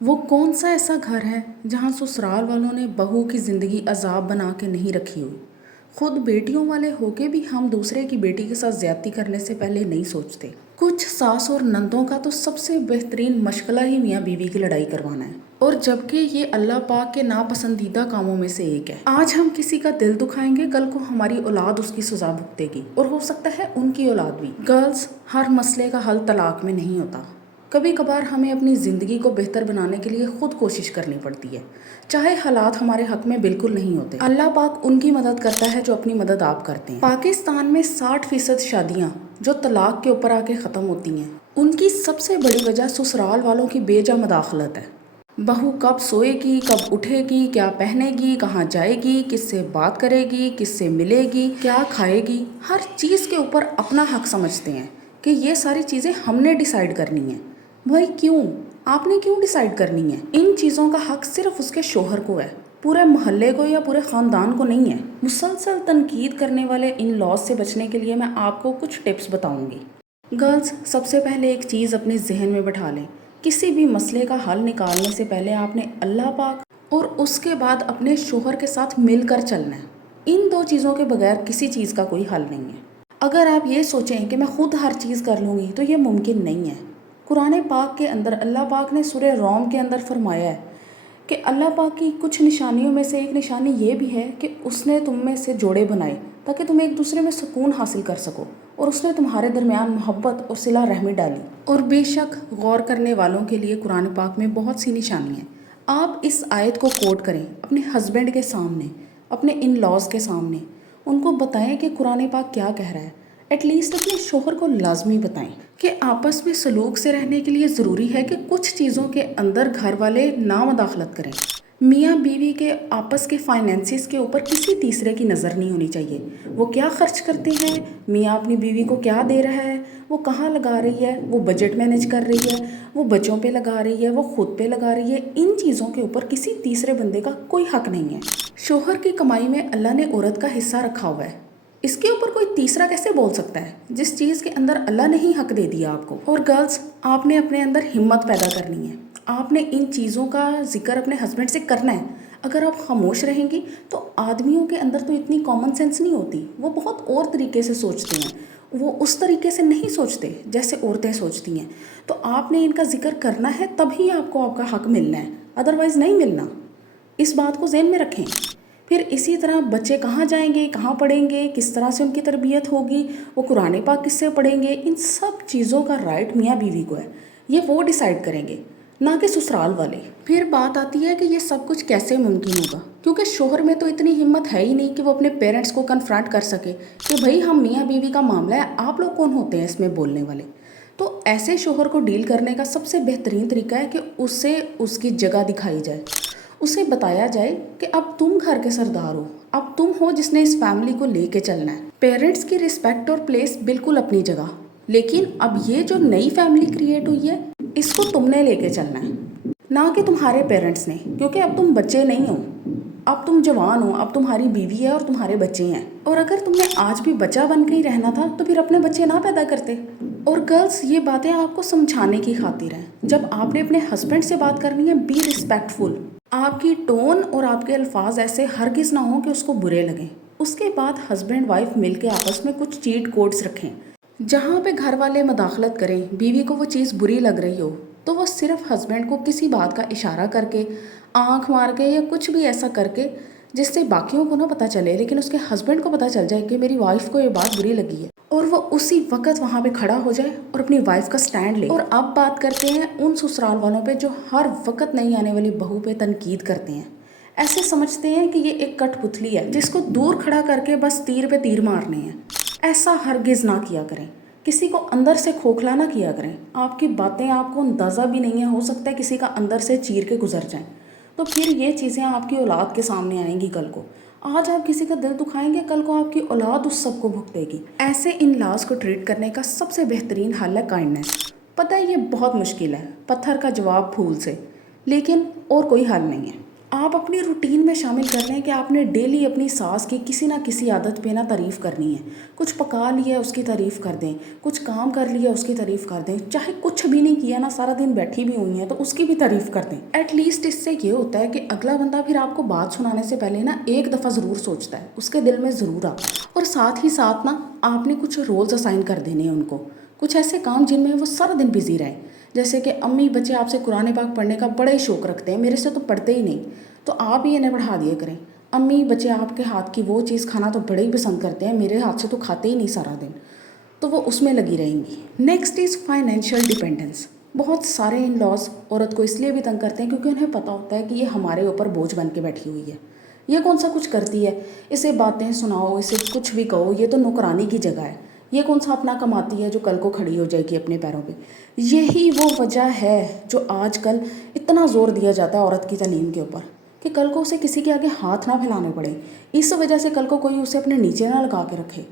وہ کون سا ایسا گھر ہے جہاں سسرال والوں نے بہو کی زندگی عذاب بنا کے نہیں رکھی ہوئی؟ خود بیٹیوں والے ہو کے بھی ہم دوسرے کی بیٹی کے ساتھ زیادتی کرنے سے پہلے نہیں سوچتے۔ کچھ ساس اور نندوں کا تو سب سے بہترین مشغلہ ہی میاں بیوی کی لڑائی کروانا ہے، اور جبکہ یہ اللہ پاک کے ناپسندیدہ کاموں میں سے ایک ہے۔ آج ہم کسی کا دل دکھائیں گے، کل کو ہماری اولاد اس کی سزا بھگتے گی، اور ہو سکتا ہے ان کی اولاد بھی۔ گرلز، ہر مسئلے کا حل طلاق میں نہیں ہوتا۔ کبھی کبھار ہمیں اپنی زندگی کو بہتر بنانے کے لیے خود کوشش کرنی پڑتی ہے، چاہے حالات ہمارے حق میں بالکل نہیں ہوتے۔ اللہ پاک ان کی مدد کرتا ہے جو اپنی مدد آپ کرتے ہیں۔ پاکستان میں 60% شادیاں جو طلاق کے اوپر آ کے ختم ہوتی ہیں، ان کی سب سے بڑی وجہ سسرال والوں کی بے جا مداخلت ہے۔ بہو کب سوئے گی، کب اٹھے گی، کیا پہنے گی، کہاں جائے گی، کس سے بات کرے گی، کس سے ملے گی، کیا کھائے گی، ہر چیز کے اوپر اپنا حق سمجھتے ہیں کہ یہ ساری چیزیں ہم نے ڈیسائیڈ کرنی ہیں۔ بھائی کیوں؟ آپ نے کیوں ڈیسائیڈ کرنی ہے؟ ان چیزوں کا حق صرف اس کے شوہر کو ہے، پورے محلے کو یا پورے خاندان کو نہیں ہے۔ مسلسل تنقید کرنے والے ان لاز سے بچنے کے لیے میں آپ کو کچھ ٹپس بتاؤں گی۔ گرلز، سب سے پہلے ایک چیز اپنے ذہن میں بٹھا لیں، کسی بھی مسئلے کا حل نکالنے سے پہلے آپ نے اللہ پاک اور اس کے بعد اپنے شوہر کے ساتھ مل کر چلنا ہے۔ ان دو چیزوں کے بغیر کسی چیز کا کوئی حل نہیں ہے۔ اگر آپ یہ سوچیں کہ میں خود ہر چیز کر لوں گی تو یہ ممکن نہیں ہے۔ قرآن پاک کے اندر اللہ پاک نے سورہ روم کے اندر فرمایا ہے کہ اللہ پاک کی کچھ نشانیوں میں سے ایک نشانی یہ بھی ہے کہ اس نے تم میں سے جوڑے بنائے تاکہ تم ایک دوسرے میں سکون حاصل کر سکو، اور اس نے تمہارے درمیان محبت اور صلہ رحمی ڈالی۔ اور بے شک غور کرنے والوں کے لیے قرآن پاک میں بہت سی نشانی ہیں۔ آپ اس آیت کو کوٹ کریں اپنے ہسبینڈ کے سامنے، اپنے ان لاز کے سامنے، ان کو بتائیں کہ قرآن پاک کیا کہہ رہا ہے۔ ایٹ لیسٹ اپنے شوہر کو لازمی بتائیں کہ آپس میں سلوک سے رہنے کے لیے ضروری ہے کہ کچھ چیزوں کے اندر گھر والے نا مداخلت کریں۔ میاں بیوی کے آپس کے فائنینسز کے اوپر کسی تیسرے کی نظر نہیں ہونی چاہیے۔ وہ کیا خرچ کرتے ہیں، میاں اپنی بیوی کو کیا دے رہا ہے، وہ کہاں لگا رہی ہے، وہ بجٹ مینیج کر رہی ہے، وہ بچوں پہ لگا رہی ہے، وہ خود پہ لگا رہی ہے، ان چیزوں کے اوپر کسی تیسرے بندے کا کوئی حق نہیں ہے۔ شوہر کی کمائی میں اللہ نے عورت کا حصہ رکھا ہوا ہے، اس کے اوپر کوئی تیسرا کیسے بول سکتا ہے جس چیز کے اندر اللہ نے ہی حق دے دیا آپ کو۔ اور گرلز، آپ نے اپنے اندر ہمت پیدا کرنی ہے، آپ نے ان چیزوں کا ذکر اپنے ہسبینڈ سے کرنا ہے۔ اگر آپ خاموش رہیں گی تو آدمیوں کے اندر تو اتنی کامن سینس نہیں ہوتی، وہ بہت اور طریقے سے سوچتے ہیں، وہ اس طریقے سے نہیں سوچتے جیسے عورتیں سوچتی ہیں۔ تو آپ نے ان کا ذکر کرنا ہے، تبھی آپ کو آپ کا حق ملنا ہے، ادروائز نہیں ملنا۔ اس بات کو ذہن میں رکھیں۔ پھر اسی طرح بچے کہاں جائیں گے، کہاں پڑھیں گے، کس طرح سے ان کی تربیت ہوگی، وہ قرآن پاک کس سے پڑھیں گے، ان سب چیزوں کا رائٹ میاں بیوی کو ہے، یہ وہ ڈیسائیڈ کریں گے، نہ کہ سسرال والے۔ پھر بات آتی ہے کہ یہ سب کچھ کیسے ممکن ہوگا، کیونکہ شوہر میں تو اتنی ہمت ہے ہی نہیں کہ وہ اپنے پیرنٹس کو کنفرنٹ کر سکے کہ بھائی ہم میاں بیوی کا معاملہ ہے، آپ لوگ کون ہوتے ہیں اس میں بولنے والے۔ تو ایسے شوہر کو ڈیل کرنے کا سب سے بہترین طریقہ ہے کہ اسے اس کی جگہ دکھائی جائے، اسے بتایا جائے کہ اب تم گھر کے سردار ہو، اب تم ہو جس نے اس فیملی کو لے کے چلنا ہے۔ پیرنٹس کی رسپیکٹ اور پلیس بالکل اپنی جگہ، لیکن اب یہ جو نئی فیملی کریٹ ہوئی ہے اس کو تم نے لے کے چلنا ہے، نہ کہ تمہارے پیرنٹس نے، کیونکہ اب تم بچے نہیں ہو، اب تم جوان ہو، اب تمہاری بیوی ہے اور تمہارے بچے ہیں۔ اور اگر تم نے آج بھی بچہ بن کے ہی رہنا تھا تو پھر اپنے بچے نہ پیدا کرتے۔ اور گرلز، یہ باتیں آپ کو سمجھانے کی خاطر ہیں۔ جب آپ نے اپنے ہسبینڈ سے بات کرنی ہے، بی ریسپیکٹ فل، آپ کی ٹون اور آپ کے الفاظ ایسے ہرگز نہ ہوں کہ اس کو برے لگیں۔ اس کے بعد ہسبینڈ وائف مل کے آپس میں کچھ چیٹ کوڈز رکھیں، جہاں پہ گھر والے مداخلت کریں، بیوی کو وہ چیز بری لگ رہی ہو تو وہ صرف ہسبینڈ کو کسی بات کا اشارہ کر کے، آنکھ مار کے یا کچھ بھی ایسا کر کے جس سے باقیوں کو نہ پتہ چلے لیکن اس کے ہسبینڈ کو پتہ چل جائے کہ میری وائف کو یہ بات بری لگی ہے، اور وہ اسی وقت وہاں پہ کھڑا ہو جائے اور اپنی وائف کا سٹینڈ لے۔ اور اب بات کرتے ہیں ان سسرال والوں پہ جو ہر وقت نہیں آنے والی بہو پہ تنقید کرتے ہیں، ایسے سمجھتے ہیں کہ یہ ایک کٹ پتلی ہے جس کو دور کھڑا کر کے بس تیر پہ تیر مارنے ہیں۔ ایسا ہرگز نہ کیا کریں، کسی کو اندر سے کھوکھلا نہ کیا کریں۔ آپ کی باتیں آپ کو اندازہ بھی نہیں ہے، ہو سکتا ہے کسی کا اندر سے چیر کے گزر جائیں، تو پھر یہ چیزیں آپ کی اولاد کے سامنے آئیں گی کل کو۔ آج آپ کسی کا دل دکھائیں گے، کل کو آپ کی اولاد اس سب کو بھگتے گی۔ ایسے ان لاز کو ٹریٹ کرنے کا سب سے بہترین حل ہے کائنڈنس۔ پتہ ہے یہ بہت مشکل ہے، پتھر کا جواب پھول سے، لیکن اور کوئی حل نہیں ہے۔ آپ اپنی روٹین میں شامل کر لیں کہ آپ نے ڈیلی اپنی ساس کی کسی نہ کسی عادت پہ تعریف کرنی ہے. کچھ پکا لیا اس کی تعریف کر دیں, کچھ کام کر لیا اس کی تعریف کر دیں, چاہے کچھ بھی نہیں کیا نا, سارا دن بیٹھی بھی ہوئی ہیں تو اس کی بھی تعریف کر دیں. ایٹ لیسٹ اس سے یہ ہوتا ہے کہ اگلا بندہ پھر آپ کو بات سنانے سے پہلے نا ایک دفعہ ضرور سوچتا ہے, اس کے دل میں ضرور آتا ہے. اور ساتھ ہی ساتھ نا آپ نے کچھ رولز اسائن کر دینے ہیں ان کو, کچھ ایسے کام جن میں وہ سارا دن بزی رہیں. جیسے کہ امی بچے آپ سے قرآن پاک پڑھنے کا بڑے شوق رکھتے ہیں, میرے سے تو پڑھتے ہی نہیں, تو آپ ہی انہیں پڑھا دیا کریں. امی بچے آپ کے ہاتھ کی وہ چیز کھانا تو بڑے ہی پسند کرتے ہیں, میرے ہاتھ سے تو کھاتے ہی نہیں سارا دن, تو وہ اس میں لگی رہیں گی. Next is financial dependence. بہت سارے ان لاز عورت کو اس لیے بھی تنگ کرتے ہیں کیونکہ انہیں پتہ ہوتا ہے کہ یہ ہمارے اوپر بوجھ بن کے بیٹھی ہوئی ہے, یہ کون سا کچھ کرتی ہے, اسے باتیں سناؤ, اسے کچھ بھی کہو, یہ تو نوکرانی کی جگہ ہے, یہ کون سا اپنا کماتی ہے جو کل کو کھڑی ہو جائے گی اپنے پیروں پہ. یہی وہ وجہ ہے جو آج کل اتنا زور دیا جاتا ہے عورت کی تعلیم کے اوپر کہ کل کو اسے کسی کے آگے ہاتھ نہ پھیلانے پڑے. اس وجہ سے کل کو کوئی اسے اپنے نیچے نہ لگا کے رکھے.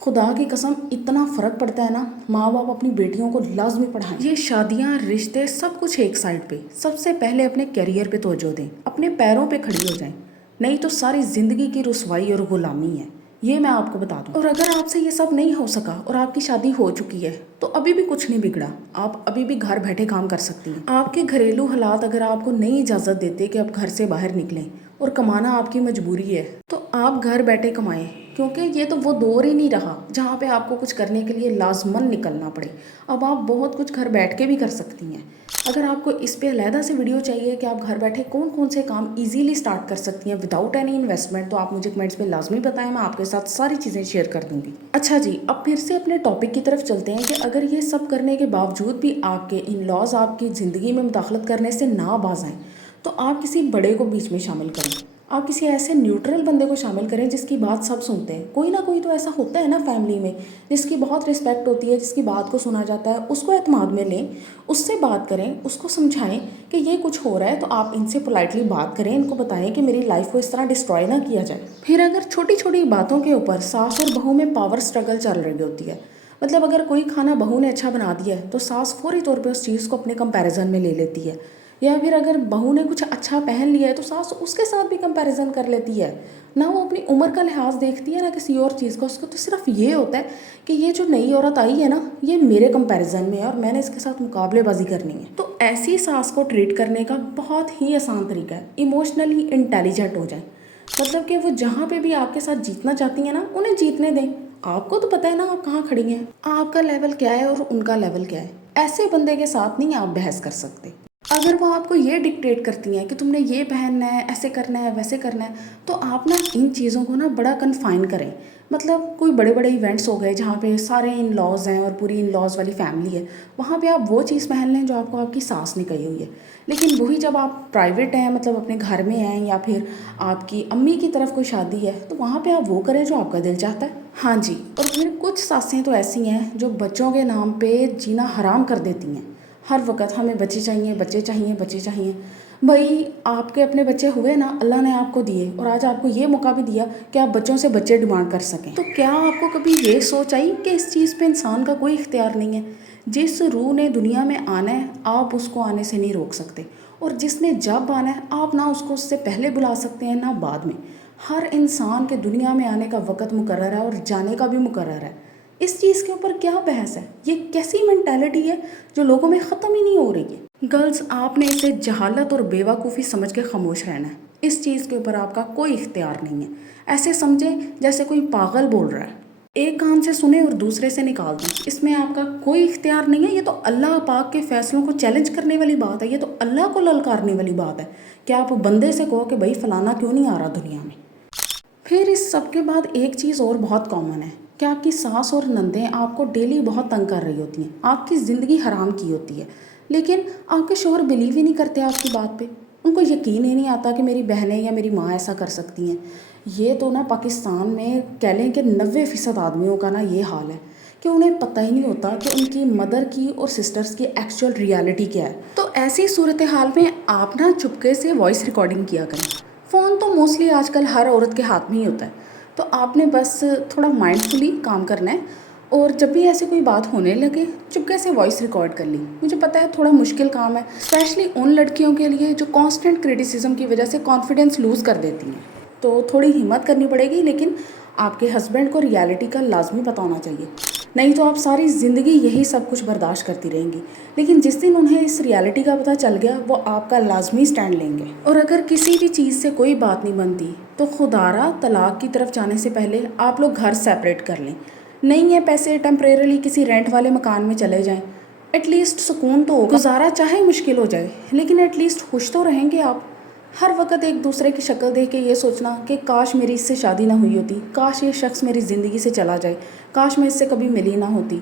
خدا کی قسم اتنا فرق پڑتا ہے نا, ماں باپ اپنی بیٹیوں کو لازمی پڑھائیں. یہ شادیاں, رشتے, سب کچھ ایک سائڈ پہ, سب سے پہلے اپنے کیریئر پہ توجہ دیں, اپنے پیروں پہ کھڑی ہو جائیں, نہیں تو ساری زندگی کی رسوائی اور غلامی ہے, یہ میں آپ کو بتا دوں. اور اگر آپ سے یہ سب نہیں ہو سکا اور آپ کی شادی ہو چکی ہے تو ابھی بھی کچھ نہیں بگڑا, آپ ابھی بھی گھر بیٹھے کام کر سکتی ہیں. آپ کے گھریلو حالات اگر آپ کو نہیں اجازت دیتے کہ آپ گھر سے باہر نکلیں اور کمانا آپ کی مجبوری ہے تو آپ گھر بیٹھے کمائیں, کیونکہ یہ تو وہ دور ہی نہیں رہا جہاں پہ آپ کو کچھ کرنے کے لیے لازماً نکلنا پڑے. اب آپ بہت کچھ گھر بیٹھ کے بھی کر سکتی ہیں. اگر آپ کو اس پہ علیحدہ سے ویڈیو چاہیے کہ آپ گھر بیٹھے کون کون سے کام ایزیلی سٹارٹ کر سکتی ہیں وداؤٹ اینی انویسٹمنٹ, تو آپ مجھے کمنٹس پہ لازمی بتائیں, میں آپ کے ساتھ ساری چیزیں شیئر کر دوں گی. اچھا جی, اب پھر سے اپنے ٹاپک کی طرف چلتے ہیں کہ اگر یہ سب کرنے کے باوجود بھی آپ کے ان لاز آپ کی زندگی میں مداخلت کرنے سے نہ باز آئیں تو آپ کسی بڑے کو بیچ میں شامل کریں. آپ کسی ایسے نیوٹرل بندے کو شامل کریں جس کی بات سب سنتے ہیں. کوئی نہ کوئی تو ایسا ہوتا ہے نا فیملی میں جس کی بہت رسپیکٹ ہوتی ہے, جس کی بات کو سنا جاتا ہے, اس کو اعتماد میں لیں, اس سے بات کریں, اس کو سمجھائیں کہ یہ کچھ ہو رہا ہے تو آپ ان سے پولائٹلی بات کریں, ان کو بتائیں کہ میری لائف کو اس طرح ڈسٹرائے نہ کیا جائے. پھر اگر چھوٹی چھوٹی باتوں کے اوپر ساس اور بہو میں پاور سٹرگل چل رہی ہوتی ہے, مطلب اگر کوئی کھانا بہو نے اچھا بنا دیا ہے تو ساس فوری طور پہ اس چیز کو اپنے کمپیریزن میں لے لیتی ہے, یا پھر اگر بہو نے کچھ اچھا پہن لیا ہے تو ساس اس کے ساتھ بھی کمپیریزن کر لیتی ہے. نہ وہ اپنی عمر کا لحاظ دیکھتی ہے نہ کسی اور چیز کا, اس کو تو صرف یہ ہوتا ہے کہ یہ جو نئی عورت آئی ہے نا یہ میرے کمپیریزن میں ہے اور میں نے اس کے ساتھ مقابلے بازی کرنی ہے. تو ایسی ساس کو ٹریٹ کرنے کا بہت ہی آسان طریقہ ہے, ایموشنلی انٹیلیجنٹ ہو جائیں. مطلب کہ وہ جہاں پہ بھی آپ کے ساتھ جیتنا چاہتی ہیں نا انہیں جیتنے دیں. آپ کو تو پتہ ہے نا آپ کہاں کھڑی ہیں, آپ کا لیول کیا ہے اور ان کا لیول کیا ہے. ایسے بندے کے ساتھ نہیں آپ بحث کر سکتے. اگر وہ آپ کو یہ ڈکٹیٹ کرتی ہیں کہ تم نے یہ پہننا ہے, ایسے کرنا ہے, ویسے کرنا ہے, تو آپ نا ان چیزوں کو نا بڑا کنفائن کریں. مطلب کوئی بڑے بڑے ایونٹس ہو گئے جہاں پہ سارے ان لاز ہیں اور پوری ان لاز والی فیملی ہے, وہاں پہ آپ وہ چیز پہن لیں جو آپ کی ساس نے کہی ہوئی ہے. لیکن وہی جب آپ پرائیویٹ ہیں, مطلب اپنے گھر میں ہیں, یا پھر آپ کی امی کی طرف کوئی شادی ہے, تو وہاں پہ آپ وہ کریں جو آپ کا دل چاہتا ہے. ہاں جی, اور پھر کچھ ساسیں تو ایسی ہیں جو بچوں کے نام پہ جینا حرام کر دیتی ہیں. ہر وقت ہمیں بچے چاہیے, بچے چاہیے, بچے چاہیے. بھائی آپ کے اپنے بچے ہوئے نا, اللہ نے آپ کو دیے, اور آج آپ کو یہ موقع بھی دیا کہ آپ بچوں سے بچے ڈیمانڈ کر سکیں. تو کیا آپ کو کبھی یہ سوچ آئی کہ اس چیز پہ انسان کا کوئی اختیار نہیں ہے؟ جس روح نے دنیا میں آنا ہے آپ اس کو آنے سے نہیں روک سکتے, اور جس نے جب آنا ہے آپ نہ اس کو اس سے پہلے بلا سکتے ہیں نہ بعد میں. ہر انسان کے دنیا میں آنے کا وقت مقرر ہے اور جانے کا بھی مقرر ہے. اس چیز کے اوپر کیا بحث ہے؟ یہ کیسی مینٹالٹی ہے جو لوگوں میں ختم ہی نہیں ہو رہی ہے. گرلز, آپ نے اسے جہالت اور بے وقوفی سمجھ کے خاموش رہنا ہے. اس چیز کے اوپر آپ کا کوئی اختیار نہیں ہے. ایسے سمجھیں جیسے کوئی پاگل بول رہا ہے, ایک کان سے سنیں اور دوسرے سے نکال دیں, اس میں آپ کا کوئی اختیار نہیں ہے. یہ تو اللہ پاک کے فیصلوں کو چیلنج کرنے والی بات ہے, یہ تو اللہ کو للکارنے والی بات ہے کہ آپ بندے سے کہو کہ بھائی فلانا کیوں نہیں آ رہا دنیا میں. پھر اس سب کے بعد ایک چیز اور بہت کامن ہے کہ آپ کی ساس اور نندیں آپ کو ڈیلی بہت تنگ کر رہی ہوتی ہیں, آپ کی زندگی حرام کی ہوتی ہے, لیکن آپ کے شوہر بلیو ہی نہیں کرتے آپ کی بات پہ. ان کو یقین ہی نہیں آتا کہ میری بہنیں یا میری ماں ایسا کر سکتی ہیں. یہ تو نا پاکستان میں کہہ لیں کہ 90% آدمیوں کا نا یہ حال ہے کہ انہیں پتہ ہی نہیں ہوتا کہ ان کی مدر کی اور سسٹرز کی ایکچوئل ریالٹی کیا ہے. تو ایسی صورتحال میں آپ نا چپکے سے وائس ریکارڈنگ کیا کریں. فون تو موسٹلی آج کل ہر عورت کے ہاتھ میں ہی ہوتا ہے, تو آپ نے بس تھوڑا مائنڈفلی کام کرنا ہے اور جب بھی ایسے کوئی بات ہونے لگے چپکے سے وائس ریکارڈ کر لی. مجھے پتہ ہے تھوڑا مشکل کام ہے، اسپیشلی ان لڑکیوں کے لیے جو کانسٹنٹ کرٹیسزم کی وجہ سے کانفیڈنس لوز کر دیتی ہیں. تو تھوڑی ہمت کرنی پڑے گی، لیکن آپ کے ہسبینڈ کو ریالٹی کا لازمی پتہ ہونا چاہیے، نہیں تو آپ ساری زندگی یہی سب کچھ برداشت کرتی رہیں گی. لیکن جس دن انہیں اس ریالٹی کا پتہ چل گیا وہ آپ کا لازمی سٹینڈ لیں گے. اور اگر کسی بھی چیز سے کوئی بات نہیں بنتی تو خدارہ طلاق کی طرف جانے سے پہلے آپ لوگ گھر سیپریٹ کر لیں. نہیں ہے پیسے ٹیمپریرلی کسی رینٹ والے مکان میں چلے جائیں، ایٹ لیسٹ سکون تو ہوگا. گزارا چاہے مشکل ہو جائے لیکن ایٹ لیسٹ خوش تو رہیں گے آپ. ہر وقت ایک دوسرے کی شکل دیکھ کے یہ سوچنا کہ کاش میری اس سے شادی نہ ہوئی ہوتی، کاش یہ شخص میری زندگی سے چلا جائے، کاش میں اس سے کبھی ملی نہ ہوتی،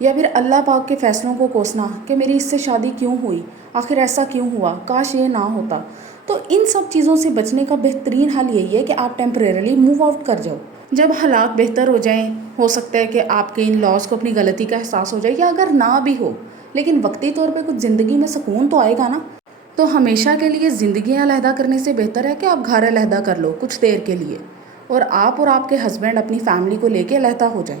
یا پھر اللہ پاک کے فیصلوں کو کوسنا کہ میری اس سے شادی کیوں ہوئی، آخر ایسا کیوں ہوا، کاش یہ نہ ہوتا. تو ان سب چیزوں سے بچنے کا بہترین حل یہی ہے کہ آپ ٹیمپریرلی موو آؤٹ کر جاؤ. جب حالات بہتر ہو جائیں، ہو سکتا ہے کہ آپ کے ان لاس کو اپنی غلطی کا احساس ہو جائے، یا اگر نہ بھی ہو لیکن وقتی طور پہ کچھ زندگی میں سکون تو آئے گا نا. تو ہمیشہ کے لیے زندگیاں علیحدہ کرنے سے بہتر ہے کہ آپ گھر علیحدہ کر لو کچھ دیر کے لیے، اور آپ کے ہسبینڈ اپنی فیملی کو لے کے علیحدہ ہو جائیں.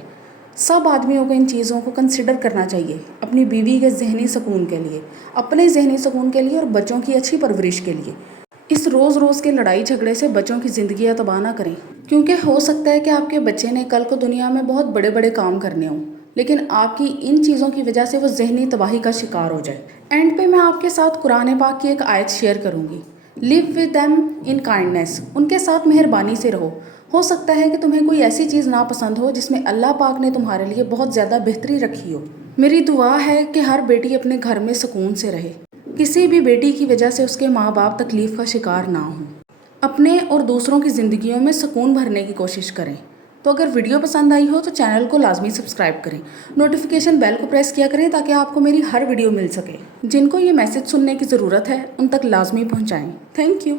سب آدمیوں کو ان چیزوں کو کنسیڈر کرنا چاہیے اپنی بیوی کے ذہنی سکون کے لیے، اپنے ذہنی سکون کے لیے، اور بچوں کی اچھی پرورش کے لیے. اس روز روز کے لڑائی جھگڑے سے بچوں کی زندگیاں تباہ نہ کریں، کیونکہ ہو سکتا ہے کہ آپ کے بچے نے کل کو دنیا میں بہت بڑے بڑے کام کرنے ہوں، لیکن آپ کی ان چیزوں کی وجہ سے وہ ذہنی تباہی کا شکار ہو جائے. اینڈ پہ میں آپ کے ساتھ قرآن پاک کی ایک آیت شیئر کروں گی. Live with them in kindness, ان کے ساتھ مہربانی سے رہو. ہو سکتا ہے کہ تمہیں کوئی ایسی چیز ناپسند ہو جس میں اللہ پاک نے تمہارے لیے بہت زیادہ بہتری رکھی ہو. میری دعا ہے کہ ہر بیٹی اپنے گھر میں سکون سے رہے، کسی بھی بیٹی کی وجہ سے اس کے ماں باپ تکلیف کا شکار نہ ہوں. اپنے اور دوسروں کی زندگیوں میں سکون بھرنے کی کوشش کریں. تو اگر ویڈیو پسند آئی ہو تو چینل کو لازمی سبسکرائب کریں، نوٹیفیکیشن بیل کو پریس کیا کریں تاکہ آپ کو میری ہر ویڈیو مل سکے. جن کو یہ میسج سننے کی ضرورت ہے ان تک لازمی پہنچائیں. Thank you.